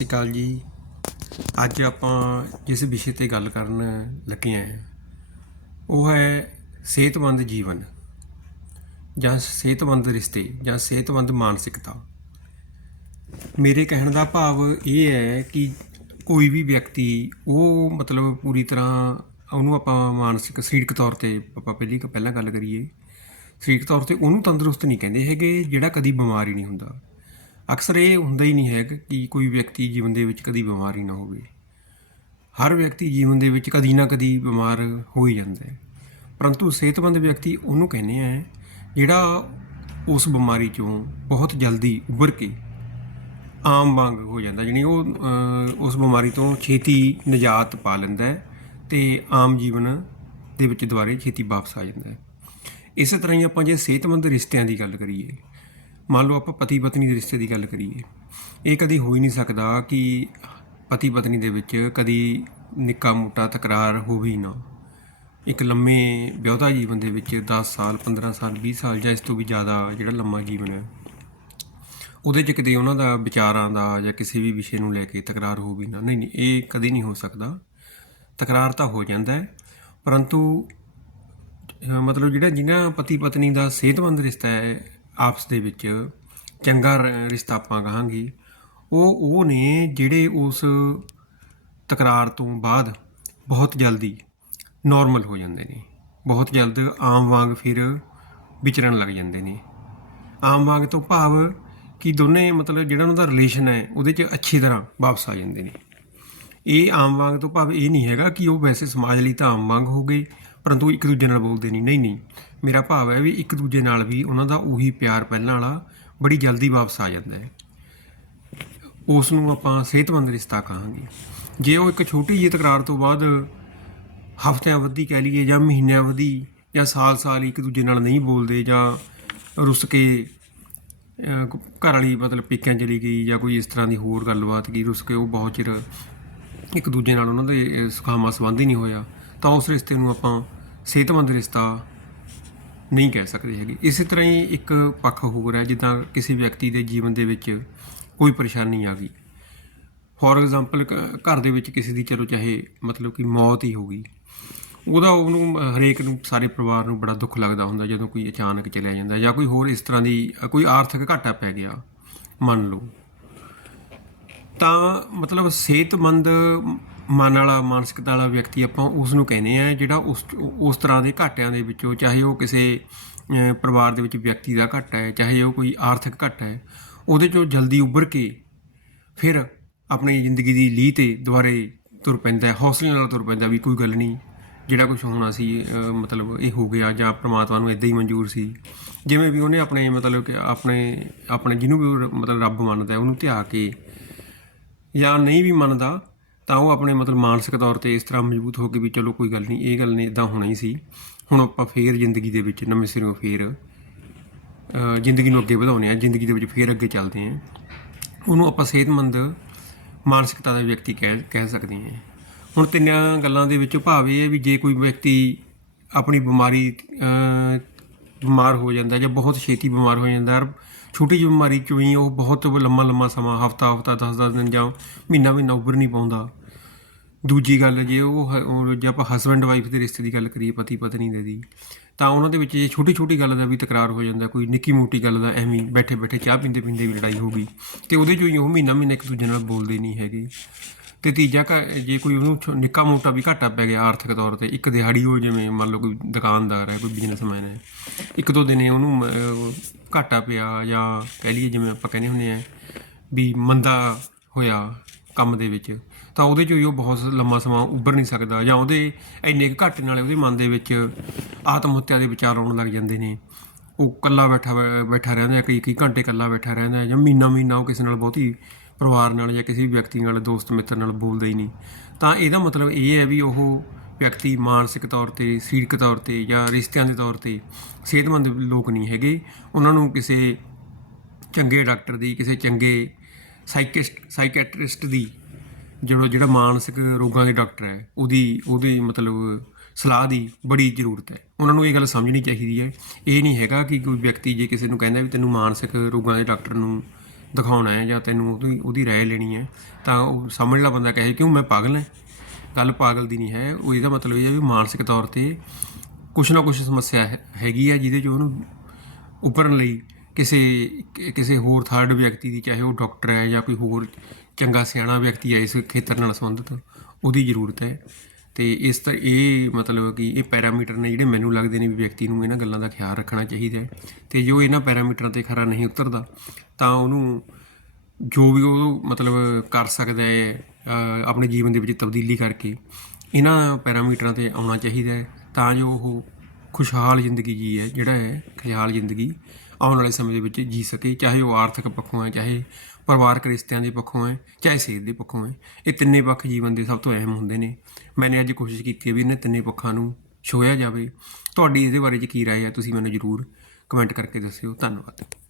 ਸਤਿ ਸ਼੍ਰੀ ਅਕਾਲ ਜੀ। ਅੱਜ ਆਪਾਂ ਜਿਸ ਵਿਸ਼ੇ ਤੇ ਗੱਲ ਕਰਨ ਲੱਗੇ ਹਾਂ ਉਹ ਹੈ ਸਿਹਤਮੰਦ ਜੀਵਨ ਜਾਂ ਸਿਹਤਮੰਦ ਰਿਸ਼ਤੇ ਜਾਂ ਸਿਹਤਮੰਦ ਮਾਨਸਿਕਤਾ। ਮੇਰੇ ਕਹਿਣ ਦਾ ਭਾਵ ਇਹ ਹੈ ਕਿ ਕੋਈ ਵੀ ਵਿਅਕਤੀ, ਉਹ ਮਤਲਬ ਪੂਰੀ ਤਰ੍ਹਾਂ ਉਹਨੂੰ ਆਪਾਂ ਮਾਨਸਿਕ, ਸਰੀਰਕ ਤੌਰ ਤੇ ਆਪਾਂ ਪਹਿਲੀ ਪਹਿਲਾਂ ਗੱਲ ਕਰੀਏ, ਸਰੀਰਕ ਤੌਰ ਤੇ ਉਹਨੂੰ ਤੰਦਰੁਸਤ ਨਹੀਂ ਕਹਿੰਦੇ ਹੈਗੇ, ਜਿਹੜਾ ਕਦੀ ਬਿਮਾਰ ਹੀ ਨਹੀਂ ਹੁੰਦਾ। ਅਕਸਰ ਇਹ ਹੁੰਦਾ ਹੀ ਨਹੀਂ ਹੈ ਕਿ ਕੋਈ ਵਿਅਕਤੀ ਜੀਵਨ ਦੇ ਵਿੱਚ ਕਦੀ ਬਿਮਾਰ ਹੀ ਨਾ ਹੋਵੇ। ਹਰ ਵਿਅਕਤੀ ਜੀਵਨ ਦੇ ਵਿੱਚ ਕਦੀ ਨਾ ਕਦੀ ਬਿਮਾਰ ਹੋ ਹੀ ਜਾਂਦਾ ਹੈ। ਪਰੰਤੂ ਸਿਹਤਮੰਦ ਵਿਅਕਤੀ ਉਹਨੂੰ ਕਹਿੰਦੇ ਆ ਜਿਹੜਾ ਉਸ ਬਿਮਾਰੀ ਚੋਂ ਬਹੁਤ ਜਲਦੀ ਉੱਭਰ ਕੇ ਆਮ ਵਾਂਗ ਹੋ ਜਾਂਦਾ, ਜਾਣੀ ਉਹ ਉਸ ਬਿਮਾਰੀ ਤੋਂ ਛੇਤੀ ਨਿਜਾਤ ਪਾ ਲੈਂਦਾ ਹੈ ਤੇ ਆਮ ਜੀਵਨ ਦੇ ਵਿੱਚ ਦੁਬਾਰੇ ਛੇਤੀ ਵਾਪਸ ਆ ਜਾਂਦਾ ਹੈ। ਇਸੇ ਤਰ੍ਹਾਂ ਹੀ ਆਪਾਂ ਜੇ ਸਿਹਤਮੰਦ ਰਿਸ਼ਤਿਆਂ ਦੀ ਗੱਲ ਕਰੀਏ ਮੰਨ ਲਓ ਆਪਾਂ ਪਤੀ ਪਤਨੀ ਦੇ ਰਿਸ਼ਤੇ ਦੀ ਗੱਲ ਕਰੀਏ, ਇਹ ਕਦੀ ਹੋ ਹੀ ਨਹੀਂ ਸਕਦਾ ਕਿ ਪਤੀ ਪਤਨੀ ਦੇ ਵਿੱਚ ਕਦੀ ਨਿੱਕਾ ਮੋਟਾ ਤਕਰਾਰ ਹੋਵੇ ਹੀ ਨਾ। ਇੱਕ ਲੰਮੇ ਵਿਆਹਤਾ ਜੀਵਨ ਦੇ ਵਿੱਚ 10 ਸਾਲ 15 ਸਾਲ 20 ਸਾਲ ਜਾਂ ਇਸ ਤੋਂ ਵੀ ਜ਼ਿਆਦਾ ਜਿਹੜਾ ਲੰਮਾ ਜੀਵਨ ਹੈ, ਉਹਦੇ 'ਚ ਕਿਤੇ ਉਹਨਾਂ ਦਾ ਵਿਚਾਰਾਂ ਦਾ ਜਾਂ ਕਿਸੇ ਵੀ ਵਿਸ਼ੇ ਨੂੰ ਲੈ ਕੇ ਤਕਰਾਰ ਹੋ ਵੀ ਨਾ। ਨਹੀਂ ਨਹੀਂ, ਇਹ ਕਦੀ ਨਹੀਂ ਹੋ ਸਕਦਾ। ਤਕਰਾਰ ਤਾਂ ਹੋ ਜਾਂਦਾ ਹੈ, ਪਰੰਤੂ ਮਤਲਬ ਜਿਹੜਾ ਜਿਨ੍ਹਾਂ ਪਤੀ ਪਤਨੀ ਦਾ ਸਿਹਤਮੰਦ ਰਿਸ਼ਤਾ ਹੈ ਆਪਸ ਦੇ ਵਿੱਚ ਚੰਗਾ ਰ- ਰਿਸ਼ਤਾ ਆਪਾਂ ਕਹਾਂਗੇ। ਉਹ ਉਹ ਨੇ ਜਿਹੜੇ ਉਸ ਤਕਰਾਰ ਤੋਂ ਬਾਅਦ ਬਹੁਤ ਜਲਦੀ ਨਾਰਮਲ ਹੋ ਜਾਂਦੇ ਨੇ। ਬਹੁਤ ਜਲਦ ਆਮ ਵਾਂਗ ਫਿਰ ਵਿਚਰਨ ਲੱਗ ਜਾਂਦੇ ਨੇ। ਆਮ ਵਾਂਗ ਤੋਂ ਭਾਵ ਕਿ ਦੋਨੇ ਮਤਲਬ ਜਿਹੜਾ ਉਹਨਾਂ ਦਾ ਰਿਲੇਸ਼ਨ ਹੈ, ਉਹਦੇ 'ਚ ਅੱਛੀ ਤਰ੍ਹਾਂ ਵਾਪਸ ਆ ਜਾਂਦੇ ਨੇ। ਇਹ ਆਮ ਵਾਂਗ ਤੋਂ ਭਾਵ ਇਹ ਨਹੀਂ ਹੈਗਾ ਕਿ ਉਹ ਵੈਸੇ ਸਮਾਜ ਲਈ ਤਾਂ ਆਮ ਵਾਂਗ ਹੋ ਗਏ। ਪਰੰਤੂ ਇੱਕ ਦੂਜੇ ਨਾਲ ਬੋਲਦੇ ਨਹੀਂ। ਨਹੀਂ ਨਹੀਂ। ਮੇਰਾ ਭਾਵ ਹੈ ਵੀ ਇੱਕ ਦੂਜੇ ਨਾਲ ਵੀ ਉਹਨਾਂ ਦਾ ਉਹੀ ਪਿਆਰ ਪਹਿਲਾਂ ਵਾਲਾ ਬੜੀ ਜਲਦੀ ਵਾਪਸ ਆ ਜਾਂਦਾ ਹੈ। ਉਸ ਨੂੰ ਆਪਾਂ ਸਿਹਤਮੰਦ ਰਿਸ਼ਤਾ ਕਹਾਂਗੇ। ਜੇ ਉਹ ਇੱਕ ਛੋਟੀ ਜਿਹੀ ਤਕਰਾਰ ਤੋਂ ਬਾਅਦ ਹਫ਼ਤਿਆਂ ਵੱਧੀ ਕਹਿ ਲਈਏ ਜਾਂ ਮਹੀਨਿਆਂ ਵਧੀ ਜਾਂ ਸਾਲ-ਸਾਲ ਇੱਕ ਦੂਜੇ ਨਾਲ ਨਹੀਂ ਬੋਲਦੇ ਜਾਂ ਰੁੱਸ ਕੇ ਘਰ ਵਾਲੀ ਮਤਲਬ ਪੇਕਿਆਂ ਚਲੀ ਗਈ ਜਾਂ ਕੋਈ ਇਸ ਤਰ੍ਹਾਂ ਦੀ ਹੋਰ ਗੱਲਬਾਤ ਕੀ ਰੁੱਸ ਕੇ ਉਹ ਬਹੁਤ ਚਿਰ ਇੱਕ ਦੂਜੇ ਨਾਲ ਉਹਨਾਂ ਦੇ ਸੁਖਾਮਾ ਸੰਬੰਧ ਹੀ ਨਹੀਂ ਹੋਇਆ, ਤਾਂ ਉਸ ਰਿਸ਼ਤੇ ਨੂੰ ਆਪਾਂ ਸਿਹਤਮੰਦ ਰਿਸ਼ਤਾ ਨਹੀਂ ਕਹਿ ਸਕਦੇ ਹੈਗੇ। ਇਸੇ ਤਰ੍ਹਾਂ ਹੀ ਇੱਕ ਪੱਖ ਹੋਰ ਹੈ, ਜਿੱਦਾਂ ਕਿਸੇ ਵਿਅਕਤੀ ਦੇ ਜੀਵਨ ਦੇ ਵਿੱਚ ਕੋਈ ਪਰੇਸ਼ਾਨੀ ਆ ਗਈ। ਫੋਰ ਐਗਜ਼ਾਮਪਲ ਘਰ ਦੇ ਵਿੱਚ ਕਿਸੇ ਦੀ ਚਲੋ ਚਾਹੇ ਮਤਲਬ ਕਿ ਮੌਤ ਹੀ ਹੋ ਗਈ, ਉਹਦਾ ਉਹਨੂੰ ਹਰੇਕ ਨੂੰ, ਸਾਰੇ ਪਰਿਵਾਰ ਨੂੰ ਬੜਾ ਦੁੱਖ ਲੱਗਦਾ ਹੁੰਦਾ ਜਦੋਂ ਕੋਈ ਅਚਾਨਕ ਚਲਿਆ ਜਾਂਦਾ ਜਾਂ ਕੋਈ ਹੋਰ ਇਸ ਤਰ੍ਹਾਂ ਦੀ, ਕੋਈ ਆਰਥਿਕ ਘਾਟਾ ਪੈ ਗਿਆ, ਮੰਨ ਲਓ। ਤਾਂ ਮਤਲਬ ਸਿਹਤਮੰਦ ਮਨ ਵਾਲਾ, ਮਾਨਸਿਕਤਾ ਵਾਲਾ ਵਿਅਕਤੀ ਆਪਾਂ ਉਸ ਨੂੰ ਕਹਿੰਦੇ ਆ ਜਿਹੜਾ ਉਸ ਉਸ ਤਰ੍ਹਾਂ ਦੇ ਘਾਟਿਆਂ ਦੇ ਵਿੱਚੋਂ, ਚਾਹੇ ਉਹ ਕਿਸੇ ਪਰਿਵਾਰ ਦੇ ਵਿੱਚ ਵਿਅਕਤੀ ਦਾ ਘਾਟਾ ਹੈ, ਚਾਹੇ ਉਹ ਕੋਈ ਆਰਥਿਕ ਘਾਟਾ ਹੈ, ਉਹਦੇ ਚੋਂ ਜਲਦੀ ਉੱਭਰ ਕੇ ਫਿਰ ਆਪਣੀ ਜ਼ਿੰਦਗੀ ਦੀ ਲੀਹ ਤੇ ਦੁਬਾਰੇ ਤੁਰ ਪੈਂਦਾ ਹੌਸਲੇ ਨਾਲ ਤੁਰ ਪੈਂਦਾ ਵੀ ਕੋਈ ਗੱਲ ਨਹੀਂ, ਜਿਹੜਾ ਕੁਝ ਹੋਣਾ ਸੀ ਮਤਲਬ ਇਹ ਹੋ ਗਿਆ ਜਾਂ ਪ੍ਰਮਾਤਮਾ ਨੂੰ ਇਦਾਂ ਹੀ ਮਨਜ਼ੂਰ ਸੀ, ਜਿਵੇਂ ਵੀ ਉਹਨੇ ਆਪਣੇ ਮਤਲਬ ਕਿ ਆਪਣੇ ਆਪਣੇ ਜਿਹਨੂੰ ਵੀ ਮਤਲਬ ਰੱਬ ਮੰਨਦਾ ਉਹਨੂੰ ਧਿਆ ਕੇ ਜਾਂ ਨਹੀਂ ਵੀ ਮੰਨਦਾ ਤਾਂ ਉਹ ਆਪਣੇ ਮਤਲਬ ਮਾਨਸਿਕ ਤੌਰ ਤੇ ਇਸ ਤਰ੍ਹਾਂ ਮਜ਼ਬੂਤ ਹੋ ਕੇ ਵੀ ਚਲੋ ਕੋਈ ਗੱਲ ਨਹੀਂ ਇਹ ਗੱਲ ਨਹੀਂ ਇਦਾਂ ਹੋਣਾ ਹੀ ਸੀ। ਹੁਣ ਆਪਾਂ ਫੇਰ ਜ਼ਿੰਦਗੀ ਦੇ ਵਿੱਚ ਨਵੇਂ ਸਿਰੋਂ ਫੇਰ ਅ, ਜ਼ਿੰਦਗੀ ਨੂੰ ਅੱਗੇ ਵਧਾਉਂਦੇ ਆ ਜ਼ਿੰਦਗੀ ਦੇ ਵਿੱਚ ਫੇਰ ਅੱਗੇ ਚੱਲਦੇ ਆ ਉਹਨੂੰ ਆਪਾਂ ਸਿਹਤਮੰਦ ਮਾਨਸਿਕਤਾ ਦਾ ਵਿਅਕਤੀ ਕਹਿ ਕਹਿ ਸਕਦੇ ਹਾਂ। ਹੁਣ ਤਿੰਨਾਂ ਗੱਲਾਂ ਦੇ ਵਿੱਚ ਭਾਵ ਇਹ ਹੈ ਵੀ ਜੇ ਕੋਈ ਵਿਅਕਤੀ ਆਪਣੀ ਬਿਮਾਰੀ ਬਿਮਾਰ ਹੋ ਜਾਂਦਾ ਜਾਂ ਬਹੁਤ ਛੇਤੀ ਬਿਮਾਰ ਹੋ ਜਾਂਦਾ ਔਰ ਛੋਟੀ ਜਿਹੀ ਬਿਮਾਰੀ ਚੋਂ ਹੀ ਉਹ ਬਹੁਤ ਲੰਮਾ ਲੰਮਾ ਸਮਾਂ ਹਫਤਾ ਹਫਤਾ 10-10 ਦਿਨ ਜਾਂ ਮਹੀਨਾ ਮਹੀਨਾ ਉੱਭਰ ਨਹੀਂ ਪਾਉਂਦਾ ਦੂਜੀ ਗੱਲ ਜੇ ਉਹ ਹ- ਜੇ ਆਪਾਂ ਹਸਬੰਡ ਵਾਈਫ ਦੇ ਰਿਸ਼ਤੇ ਦੀ ਗੱਲ ਕਰੀਏ ਪਤੀ ਪਤਨੀ ਦੇ ਦੀ ਤਾਂ ਉਹਨਾਂ ਦੇ ਵਿੱਚ ਜੇ ਛੋਟੀ ਛੋਟੀ ਗੱਲ ਦਾ ਵੀ ਤਕਰਾਰ ਹੋ ਜਾਂਦਾ ਕੋਈ ਨਿੱਕੀ ਮੋਟੀ ਗੱਲ ਦਾ ਐਵੇਂ ਬੈਠੇ ਬੈਠੇ ਚਾਹ ਪੀਂਦੇ ਪੀਂਦੇ ਵੀ ਲੜਾਈ ਹੋ ਗਈ ਤੇ ਉਹਦੇ ਚੋਂ ਹੀ ਉਹ ਮਹੀਨਾ ਮਹੀਨਾ ਇੱਕ ਦੂਜੇ ਨਾਲ ਬੋਲਦੇ ਨਹੀਂ ਹੈਗੇ। ਤੇ ਤੀਜਾ ਘ- ਜੇ ਕੋਈ ਉਹਨੂੰ ਛੋ- ਨਿੱਕਾ ਮੋਟਾ ਵੀ ਘਾਟਾ ਪੈ ਗਿਆ ਆਰਥਿਕ ਤੌਰ ਤੇ ਇੱਕ ਦਿਹਾੜੀ ਹੋ ਜਿਵੇਂ ਮੰਨ ਲਓ ਕੋਈ ਦੁਕਾਨਦਾਰ ਹੈ ਕੋਈ ਬਿਜ਼ਨਸਮੈਨ ਹੈ ਇੱਕ ਦੋ ਦਿਨੇ ਉਹਨੂੰ ਅਹ, ਘਾਟਾ ਪਿਆ ਜਾਂ ਕਹਿ ਲਈਏ ਜਿਵੇਂ ਆਪਾਂ ਕਹਿੰਦੇ ਹੁੰਦੇ ਆ ਵੀ ਮੰਦਾ ਹੋਇਆ ਕੰਮ ਦੇ ਵਿੱਚ ਤਾਂ ਉਹਦੇ ਚੋਂ ਹੀ ਉਹ ਬਹੁਤ ਲੰਮਾ ਸਮਾਂ ਉੱਭਰ ਨਹੀਂ ਸਕਦਾ ਜਾਂ ਉਹਦੇ ਇੰਨੇ ਕੁ ਘਾਟੇ ਨਾਲ ਉਹਦੇ ਮਨ ਦੇ ਵਿੱਚ ਆਤਮ ਹੱਤਿਆ ਦੇ ਵਿਚਾਰ ਆਉਣ ਲੱਗ ਜਾਂਦੇ ਨੇ। ਉਹ ਇਕੱਲਾ ਬੈਠਾ ਬੈਠਾ ਰਹਿੰਦਾ ਕਈ ਕਈ ਘੰਟੇ ਇਕੱਲਾ ਬੈਠਾ ਰਹਿੰਦਾ ਜਾਂ ਮਹੀਨਾ ਮਹੀਨਾ ਉਹ ਕਿਸੇ ਨਾਲ ਬਹੁਤੀ ਪਰਿਵਾਰ ਨਾਲ ਜਾਂ ਕਿਸੇ ਵੀ ਵਿਅਕਤੀ ਨਾਲ, ਦੋਸਤ, ਮਿੱਤਰ ਨਾਲ ਬੋਲਦਾ ਹੀ ਨਹੀਂ। ਤਾਂ ਇਹਦਾ ਮਤਲਬ ਇਹ ਹੈ ਵੀ ਉਹ ਵਿਅਕਤੀ ਮਾਨਸਿਕ ਤੌਰ ਤੇ, ਸਰੀਰਕ ਤੌਰ ਤੇ ਜਾਂ ਰਿਸ਼ਤਿਆਂ ਦੇ ਤੌਰ ਤੇ ਸਿਹਤਮੰਦ ਲੋਕ ਨਹੀਂ ਹੈਗੇ। ਉਹਨਾਂ ਨੂੰ ਕਿਸੇ ਚੰਗੇ ਡਾਕਟਰ ਦੀ, ਕਿਸੇ ਚੰਗੇ ਸਾਈਕਿਸਟ, ਸਾਈਕੈਟ੍ਰਿਸਟ ਦੀ ਜਿਹੜਾ ਜਿਹੜਾ ਮਾਨਸਿਕ ਰੋਗਾਂ ਦੇ ਡਾਕਟਰ ਹੈ, ਉਹਦੀ ਉਹਦੀ ਮਤਲਬ ਸਲਾਹ ਦੀ ਬੜੀ ਜ਼ਰੂਰਤ ਹੈ। ਉਹਨਾਂ ਨੂੰ ਇਹ ਗੱਲ ਸਮਝਣੀ ਚਾਹੀਦੀ ਹੈ। ਇਹ ਨਹੀਂ ਹੈਗਾ ਕਿ ਕੋਈ ਵਿਅਕਤੀ ਜੇ ਕਿਸੇ ਨੂੰ ਕਹਿੰਦਾ ਵੀ ਤੈਨੂੰ ਮਾਨਸਿਕ ਰੋਗਾਂ ਦੇ ਡਾਕਟਰ ਨੂੰ ਦਿਖਾਉਣਾ ਹੈ ਜਾਂ ਤੈਨੂੰ ਉਹਦੀ ਉਹਦੀ ਰਾਏ ਲੈਣੀ ਹੈ, ਤਾਂ ਉਹ ਸਾਹਮਣੇ ਵਾਲਾ ਬੰਦਾ ਕਹੇ, ਕਿਉਂ ਮੈਂ ਪਾਗਲ ਹਾਂ? ਗੱਲ ਪਾਗਲ ਦੀ ਨਹੀਂ ਹੈ। ਉਹ ਇਹਦਾ ਮਤਲਬ ਇਹ ਹੈ ਵੀ ਮਾਨਸਿਕ ਤੌਰ ਤੇ ਕੁਛ ਨਾ ਕੁਛ ਸਮੱਸਿਆ ਹੈ- ਹੈਗੀ ਹੈ ਜਿਹਦੇ 'ਚ ਉਹਨੂੰ ਉੱਭਰਨ ਲਈ ਕਿਸੇ ਕਿਸੇ ਹੋਰ ਥਰਡ ਵਿਅਕਤੀ ਦੀ, ਚਾਹੇ ਉਹ ਡਾਕਟਰ ਹੈ ਜਾਂ ਕੋਈ ਹੋਰ ਚੰਗਾ ਸਿਆਣਾ ਵਿਅਕਤੀ ਹੈ ਇਸ ਖੇਤਰ ਨਾਲ ਸੰਬੰਧਿਤ, ਉਹਦੀ ਜ਼ਰੂਰਤ ਹੈ। ਤੇ ਇਸ ਤਰ ਇਹ ਮਤਲਬ ਕਿ ਇਹ ਪੈਰਾਮੀਟਰ ਨੇ ਜਿਹੜੇ ਮੈਨੂੰ ਲੱਗਦੇ ਨੇ ਵੀ ਵਿਅਕਤੀ ਨੂੰ ਇਹਨਾਂ ਗੱਲਾਂ ਦਾ ਖਿਆਲ ਰੱਖਣਾ ਚਾਹੀਦਾ ਹੈ। ਤੇ ਜੋ ਇਹਨਾਂ ਪੈਰਾਮੀਟਰਾਂ ਤੇ ਖਰਾ ਨਹੀਂ ਉਤਰਦਾ, ਤਾਂ ਉਹਨੂੰ ਜੋ ਵੀ ਉਹ ਮਤਲਬ ਕਰ ਸਕਦਾ ਹੈ ਆਪਣੇ ਜੀਵਨ ਦੇ ਵਿੱਚ ਤਬਦੀਲੀ ਕਰਕੇ ਇਹਨਾਂ ਪੈਰਾਮੀਟਰਾਂ ਤੇ ਆਉਣਾ ਚਾਹੀਦਾ ਹੈ। ਤਾਂ ਜੋ ਉਹ ਖੁਸ਼ਹਾਲ ਜ਼ਿੰਦਗੀ ਜੀ ਹੈ, ਜਿਹੜਾ ਹੈ, ਖੁਸ਼ਹਾਲ ਜ਼ਿੰਦਗੀ ਆਉਣ ਵਾਲੇ ਸਮੇਂ ਦੇ ਵਿੱਚ ਜੀ ਸਕੇ, ਚਾਹੇ ਉਹ ਆਰਥਿਕ ਪੱਖੋਂ ਹੈ, ਚਾਹੇ ਪਰਿਵਾਰਕ ਰਿਸ਼ਤਿਆਂ ਦੇ ਪੱਖੋਂ ਹੈ, ਚਾਹੇ ਸਿਹਤ ਦੇ ਪੱਖੋਂ ਹੈ। ਇਹ ਤਿੰਨੇ ਪੱਖ ਜੀਵਨ ਦੇ ਸਭ ਤੋਂ ਅਹਿਮ ਹੁੰਦੇ ਨੇ। ਮੈਨੇ ਅੱਜ ਕੋਸ਼ਿਸ਼ ਕੀਤੀ ਹੈ ਵੀ ਇਹਨਾਂ ਤਿੰਨੇ ਪੱਖਾਂ ਨੂੰ ਛੋਇਆ ਜਾਵੇ। ਤੁਹਾਡੀ ਇਹਦੇ ਬਾਰੇ 'ਚ ਕੀ ਰਾਏ ਹੈ? ਤੁਸੀਂ ਮੈਨੂੰ ਜ਼ਰੂਰ ਕਮੈਂਟ ਕਰਕੇ ਦੱਸਿਓ। ਧੰਨਵਾਦ।